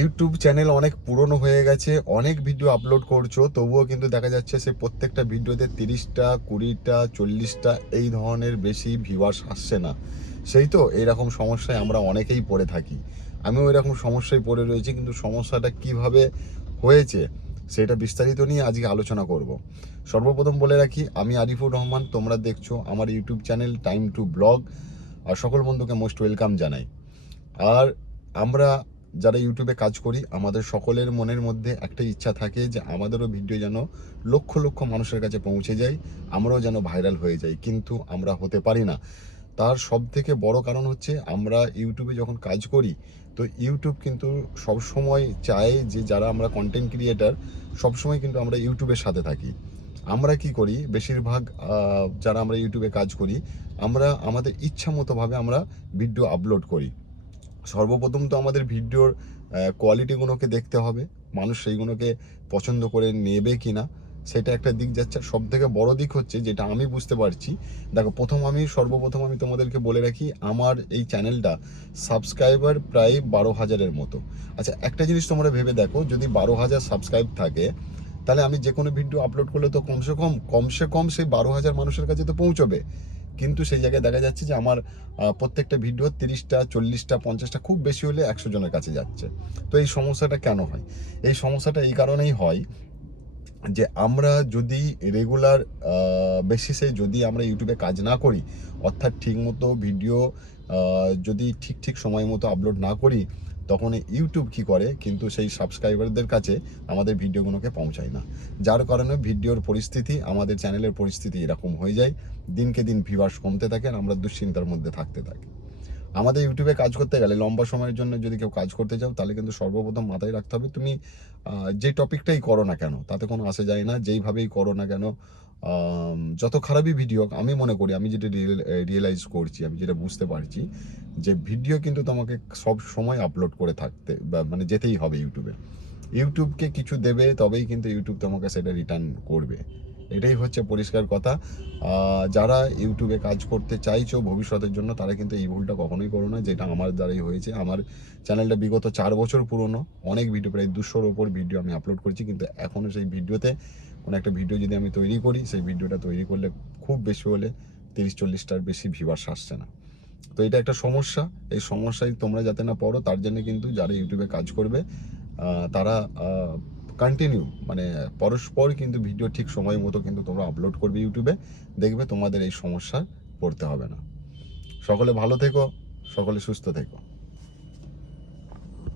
YouTube channel অনেক পুরনো হয়ে গেছে, অনেক ভিডিও আপলোড করছো, তবুও কিন্তু দেখা যাচ্ছে সে প্রত্যেকটা ভিডিওতে 30টা 20টা 40টা এই ধরনের বেশি ভিউয়ার্স আসছে না। সেই তো এইরকম সমস্যায় আমরা অনেকেই পড়ে থাকি। আমিও এরকম সমস্যায় পড়ে রয়েছি, কিন্তু সমস্যাটা কিভাবে হয়েছে সেটা বিস্তারিত নিয়ে আজকে আলোচনা করব। সর্বপ্রথম বলে রাখি, আমি আরিফুর রহমান, তোমরা দেখছো আমার YouTube channel time to blog. আর সকল বন্ধুকে মোস্ট ওয়েলকাম জানাই। আর আমরা যারা ইউটিউবে কাজ করি, আমাদের সকলের মনের মধ্যে একটা ইচ্ছা থাকে যে আমাদেরও ভিডিও যেন লক্ষ লক্ষ মানুষের কাছে পৌঁছে যায়, আমরাও যেন ভাইরাল হয়ে যাই, কিন্তু আমরা হতে পারি না। তার সব থেকে বড় কারণ হচ্ছে, আমরা ইউটিউবে যখন কাজ করি, তো ইউটিউব কিন্তু সবসময় চায় যে যারা আমরা কন্টেন্ট ক্রিয়েটার, সবসময় কিন্তু আমরা ইউটিউবের সাথে থাকি। আমরা কি করি, বেশিরভাগ যারা আমরা ইউটিউবে কাজ করি, আমরা আমাদের ইচ্ছা মতোভাবে আমরা ভিডিও আপলোড করি। সর্বপ্রথম তো আমাদের ভিডিওর কোয়ালিটিগুলোকে দেখতে হবে, মানুষ সেইগুলোকে পছন্দ করে নেবে কি না, সেটা একটা দিক যাচ্ছে। সব থেকে বড় দিক হচ্ছে, যেটা আমি বুঝতে পারছি, দেখো, সর্বপ্রথম আমি তোমাদেরকে বলে রাখি, আমার এই চ্যানেলটা সাবস্ক্রাইবার প্রায় 12,000-এর মতো। আচ্ছা, একটা জিনিস তোমরা ভেবে দেখো, যদি 12,000 সাবস্ক্রাইব থাকে, তাহলে আমি যে কোনো ভিডিও আপলোড করলে তো কমসে কম সেই 12,000 মানুষের কাছে তো পৌঁছবে। কিন্তু সেই জায়গায় দেখা যাচ্ছে যে আমার প্রত্যেকটা ভিডিও 30টা 40টা 50টা, খুব বেশি হলে 100 জনের কাছে যাচ্ছে। তো এই সমস্যাটা কেন হয়? এই সমস্যাটা এই কারণেই হয় যে আমরা যদি রেগুলার বেসিসে যদি আমরা ইউটিউবে কাজ না করি, অর্থাৎ ঠিকমতো ভিডিও যদি ঠিক সময় মতো আপলোড না করি, তখন ইউটিউব কি করে, কিন্তু সেই সাবস্ক্রাইবারদের কাছে আমাদের ভিডিওগুলোকে পৌঁছায় না। যার কারণে ভিডিওর পরিস্থিতি, আমাদের চ্যানেলের পরিস্থিতি এরকম হয়ে যায়। দিনকে দিন ভিউয়ার্স কমতে থাকে, আর আমরা দুশ্চিন্তার মধ্যে থাকতে থাকি। আমাদের ইউটিউবে কাজ করতে গেলে, লম্বা সময়ের জন্য যদি কেউ কাজ করতে চাও, তাহলে কিন্তু সর্বপ্রথম মাথায় রাখতে হবে, তুমি যে টপিকটাই করো না কেন, তাতে কোনো আসে যায় না, যেইভাবেই করো না কেন, যত খারাপই ভিডিও, আমি মনে করি, আমি যেটা রিয়েলাইজ করছি, আমি যেটা বুঝতে পারছি, যে ভিডিও কিন্তু তোমাকে সব সময় আপলোড করে থাকতে মানে যেতেই হবে ইউটিউবে। ইউটিউবকে কিছু দেবে, তবেই কিন্তু ইউটিউব তোমাকে সেটা রিটার্ন করবে। এটাই হচ্ছে পরিষ্কার কথা। যারা ইউটিউবে কাজ করতে চাইছো ভবিষ্যতের জন্য, তারা কিন্তু এই ভুলটা কখনোই করো না, যেটা আমার দ্বারাই হয়েছে। আমার চ্যানেলটা বিগত 4 বছর পুরনো, অনেক ভিডিও, প্রায় 200-র ওপর ভিডিও আমি আপলোড করেছি, কিন্তু এখনও সেই ভিডিওতে, কোনো একটা ভিডিও যদি আমি তৈরি করি, সেই ভিডিওটা তৈরি করলে খুব বেশি হলে 30-40টার বেশি ভিউয়ার্স আসছে না। তো এটা একটা সমস্যা। এই সমস্যায় তোমরা যাতে না পড়ো, তার জন্য কিন্তু যারা ইউটিউবে কাজ করবে, তারা কন্টিনিউ, মানে পরস্পর কিন্তু ভিডিও ঠিক সময় মতো কিন্তু তোমরা আপলোড করবে ইউটিউবে, দেখবে তোমাদের এই সমস্যায় পড়তে হবে না। সকলে ভালো থেকো, সকলে সুস্থ থেকো।